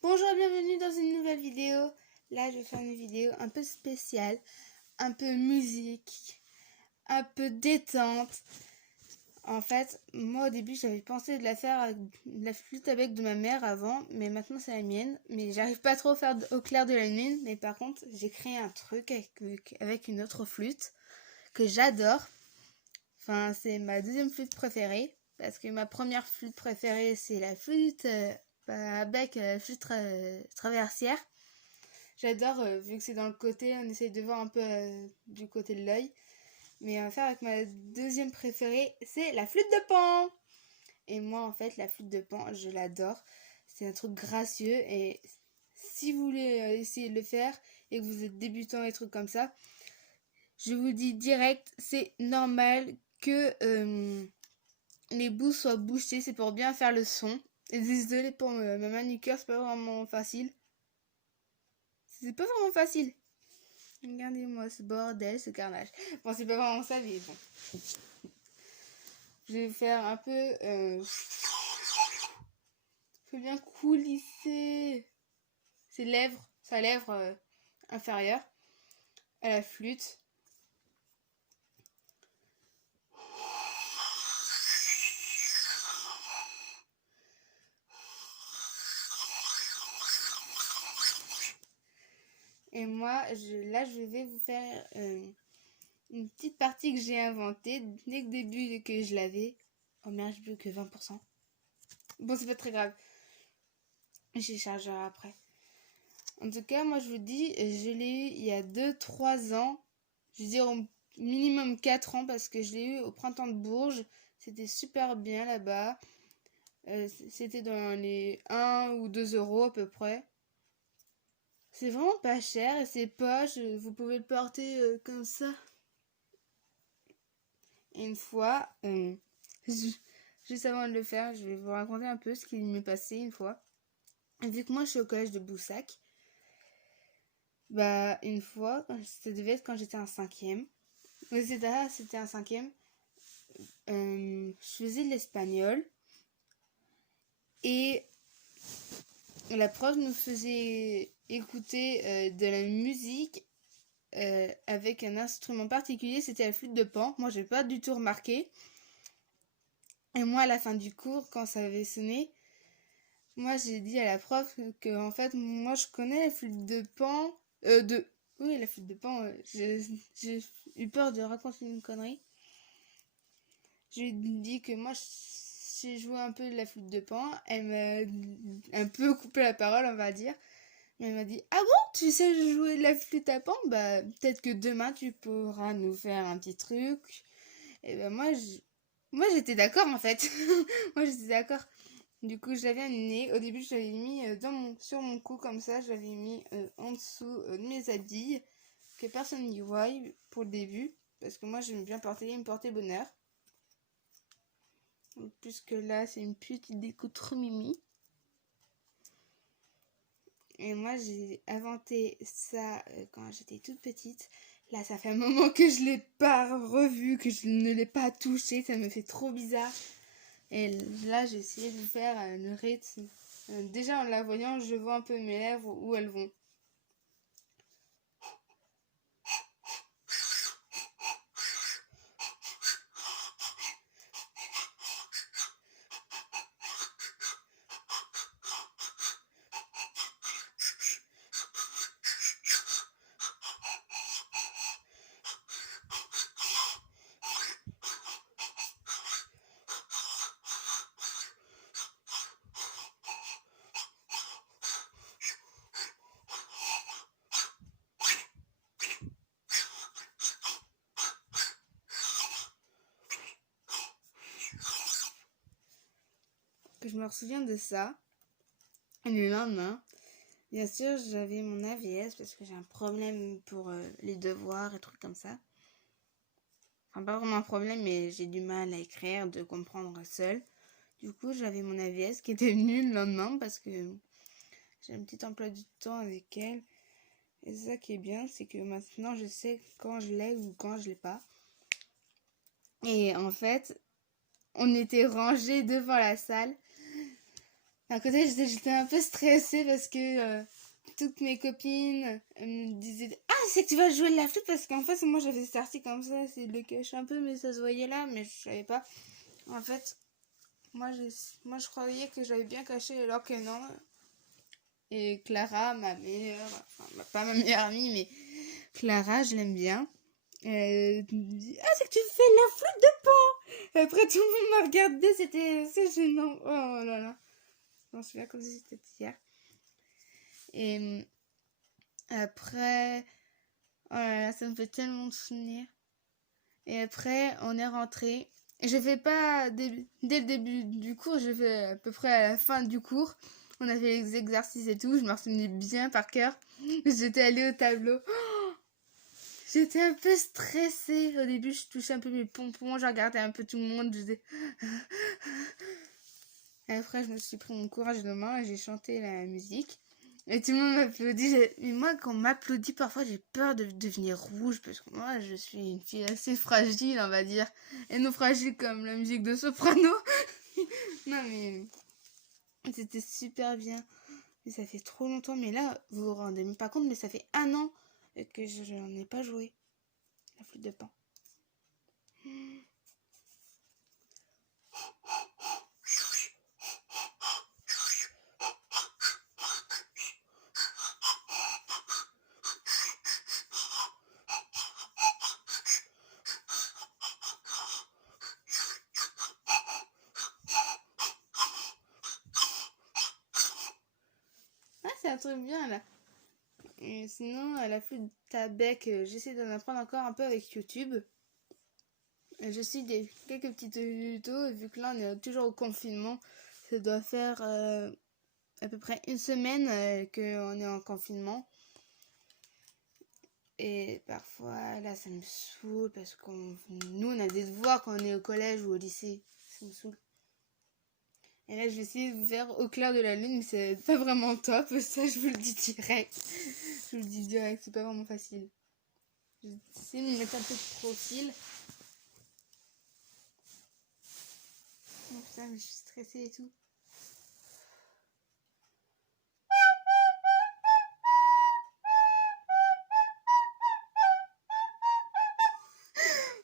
Bonjour, bienvenue dans une nouvelle vidéo. Là, je vais faire une vidéo un peu spéciale, un peu musique, un peu détente. En fait, moi au début, j'avais pensé de la faire avec la flûte à bec de ma mère avant, mais maintenant c'est la mienne. Mais j'arrive pas trop à faire au clair de la lune. Mais par contre, j'ai créé un truc avec une autre flûte que j'adore. Enfin, c'est ma deuxième flûte préférée. Parce que ma première flûte préférée, c'est la flûte à bec, flûte traversière. J'adore, vu que c'est dans le côté, on essaye de voir un peu du côté de l'œil. Mais on va faire avec ma deuxième préférée, c'est la flûte de Pan. Et moi, en fait, la flûte de Pan, je l'adore. C'est un truc gracieux. Et si vous voulez essayer de le faire et que vous êtes débutant et trucs comme ça, je vous dis direct, c'est normal que les bouts soient bouchés. C'est pour bien faire le son. Et désolé pour ma manucure, c'est pas vraiment facile. C'est pas vraiment facile. Regardez-moi ce bordel, ce carnage. Bon, c'est pas vraiment ça, mais bon. Je vais faire un peu... faut bien coulisser ses lèvres, sa lèvre inférieure à la flûte. Et moi, là, je vais vous faire une petite partie que j'ai inventée dès le début que je l'avais. Oh merde, j'ai plus que 20%. Bon, c'est pas très grave. J'y chargerai après. En tout cas, moi, je vous dis, je l'ai eu il y a 2-3 ans. Je veux dire au minimum 4 ans parce que je l'ai eu au printemps de Bourges. C'était super bien là-bas. C'était dans les 1 ou 2 euros à peu près. C'est vraiment pas cher et c'est poche. Vous pouvez le porter comme ça. Et une fois, juste avant de le faire, je vais vous raconter un peu ce qui m'est passé une fois. Et vu que moi je suis au collège de Boussac, bah une fois, ça devait être quand j'étais en 5e. C'était un 5e. Je faisais de l'espagnol et la prof nous faisait écouter de la musique avec un instrument particulier, c'était la flûte de Pan. Moi, j'ai pas du tout remarqué. Et moi, à la fin du cours, quand ça avait sonné, moi, j'ai dit à la prof que en fait, moi, je connais la flûte de Pan. Oui, la flûte de Pan. J'ai eu peur de raconter une connerie. Je lui ai dit que moi, j'ai joué un peu de la flûte de Pan. Elle m'a un peu coupé la parole, on va dire. Mais elle m'a dit, ah bon, tu sais jouer de la flûte à Pan? Bah, peut-être que demain, tu pourras nous faire un petit truc. Et ben moi, j'étais d'accord, en fait. Moi, j'étais d'accord. Du coup, je l'avais amené. Au début, je l'avais mis sur mon cou, comme ça. Je l'avais mis en dessous de mes habits. Que personne n'y voie pour le début. Parce que moi, j'aime bien me porter bonheur. Puisque là, c'est une petite déco trop mimi. Et moi, j'ai inventé ça quand j'étais toute petite. Là, ça fait un moment que je l'ai pas revu, que je ne l'ai pas touché. Ça me fait trop bizarre. Et là, j'ai essayé de faire un rythme. Déjà, en la voyant, je vois un peu mes lèvres où elles vont. Que je me souviens de ça. Et le lendemain, bien sûr, j'avais mon AVS parce que j'ai un problème pour les devoirs et trucs comme ça. Enfin, pas vraiment un problème, mais j'ai du mal à écrire, de comprendre seule. Du coup, j'avais mon AVS qui était venue le lendemain parce que j'ai un petit emploi du temps avec elle. Et ça qui est bien, c'est que maintenant, je sais quand je l'ai ou quand je l'ai pas. Et en fait, on était rangés devant la salle. D'un côté, j'étais un peu stressée parce que toutes mes copines me disaient ah, c'est que tu vas jouer de la flûte parce qu'en fait, moi j'avais sorti comme ça, c'est le cache un peu, mais ça se voyait là, mais je savais pas. En fait, moi je croyais que j'avais bien caché alors que non. Et Clara, ma meilleure, enfin, pas ma meilleure amie, mais Clara, je l'aime bien. Elle me dit ah, c'est que tu fais la flûte de Pan. Et après, tout le monde m'a regardé, c'est gênant. Oh là là. Je m'en souviens comme si c'était hier. Et après, oh là là, ça me fait tellement de souvenirs. Et après, on est rentré. Je fais pas dès le début du cours, je fais à peu près à la fin du cours. On a fait les exercices et tout, je me souvenais bien par cœur. J'étais allée au tableau. J'étais un peu stressée. Au début, je touchais un peu mes pompons, je regardais un peu tout le monde. Je disais... Et après, je me suis pris mon courage de main et j'ai chanté la musique. Et tout le monde m'applaudit. Mais moi, quand on m'applaudit, parfois, j'ai peur de devenir rouge. Parce que moi, je suis une fille assez fragile, on va dire. Et non fragile comme la musique de soprano. Non, mais c'était super bien. Mais ça fait trop longtemps. Mais là, vous vous rendez même pas compte, mais ça fait 1 an que je n'en ai pas joué. La flûte de Pan. Ah, c'est un truc bien là. Et sinon, la flûte à bec, j'essaie d'en apprendre encore un peu avec YouTube. Je suis quelques petits tutos, et vu que là on est toujours au confinement, ça doit faire à peu près une semaine qu'on est en confinement. Et parfois, là, ça me saoule parce nous, on a des devoirs quand on est au collège ou au lycée. Ça me saoule. Et là, je vais essayer de faire au clair de la lune, mais c'est pas vraiment top. Ça, je vous le dis direct. Je vous le dis direct, c'est pas vraiment facile. J'essaie de mettre un peu de profil. Oh putain, mais je suis stressée et tout.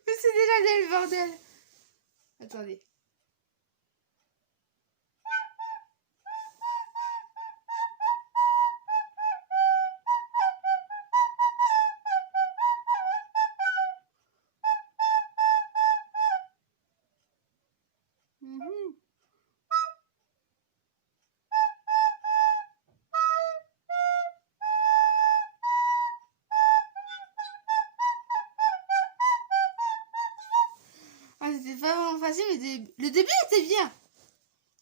Mais c'est déjà le bordel. Attendez. Ah, c'était pas vraiment facile, mais le début était bien.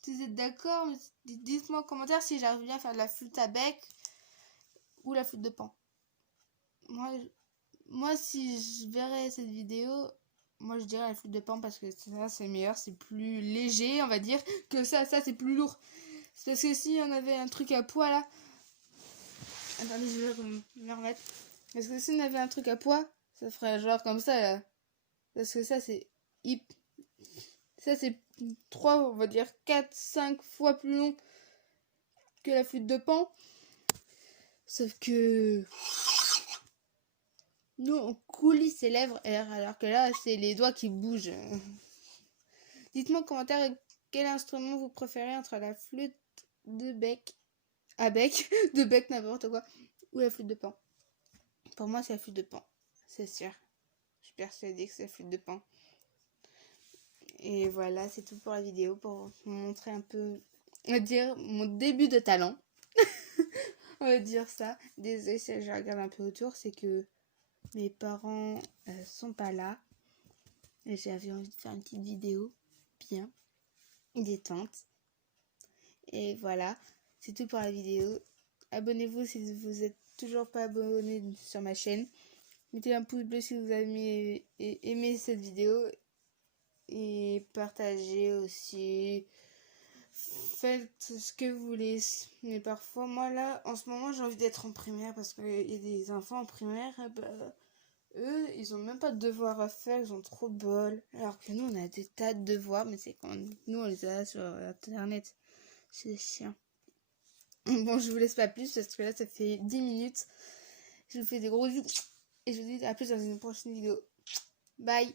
Si vous êtes d'accord, dites-moi en commentaire si j'arrive bien à faire de la flûte à bec ou la flûte de Pan. Moi, si je verrais cette vidéo, moi je dirais la flûte de Pan parce que ça c'est meilleur, c'est plus léger, on va dire, que ça c'est plus lourd. C'est parce que si on avait un truc à poids là, attendez, je vais me remettre. Parce que si on avait un truc à poids, ça ferait genre comme ça là. Parce que ça c'est ça c'est 3, on va dire 4, 5 fois plus long que la flûte de Pan. Sauf que nous on coulisse ses lèvres alors que là c'est les doigts qui bougent. Dites-moi en commentaire quel instrument vous préférez entre la flûte de bec, à bec, de bec n'importe quoi, ou la flûte de Pan. Pour moi c'est la flûte de Pan, c'est sûr. Je suis persuadée que c'est la flûte de Pan. Et voilà, c'est tout pour la vidéo, pour vous montrer un peu, on va dire, mon début de talent. On va dire ça. Désolée si je regarde un peu autour, c'est que mes parents sont pas là. Et j'avais envie de faire une petite vidéo bien détente. Et voilà, c'est tout pour la vidéo. Abonnez-vous si vous êtes toujours pas abonné sur ma chaîne. Mettez un pouce bleu si vous avez aimé cette vidéo. Et partagez aussi. Faites ce que vous voulez. Mais parfois, moi là, en ce moment, j'ai envie d'être en primaire parce qu'il y a des enfants en primaire. Eux, ils ont même pas de devoirs à faire, ils ont trop de bol. Alors que nous, on a des tas de devoiirs, mais c'est quand nous, on les a sur internet. C'est chiant. Bon, je vous laisse pas plus parce que là, ça fait 10 minutes. Je vous fais des gros bisous et je vous dis à plus dans une prochaine vidéo. Bye!